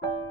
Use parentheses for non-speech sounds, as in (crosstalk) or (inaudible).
Thank (music) you.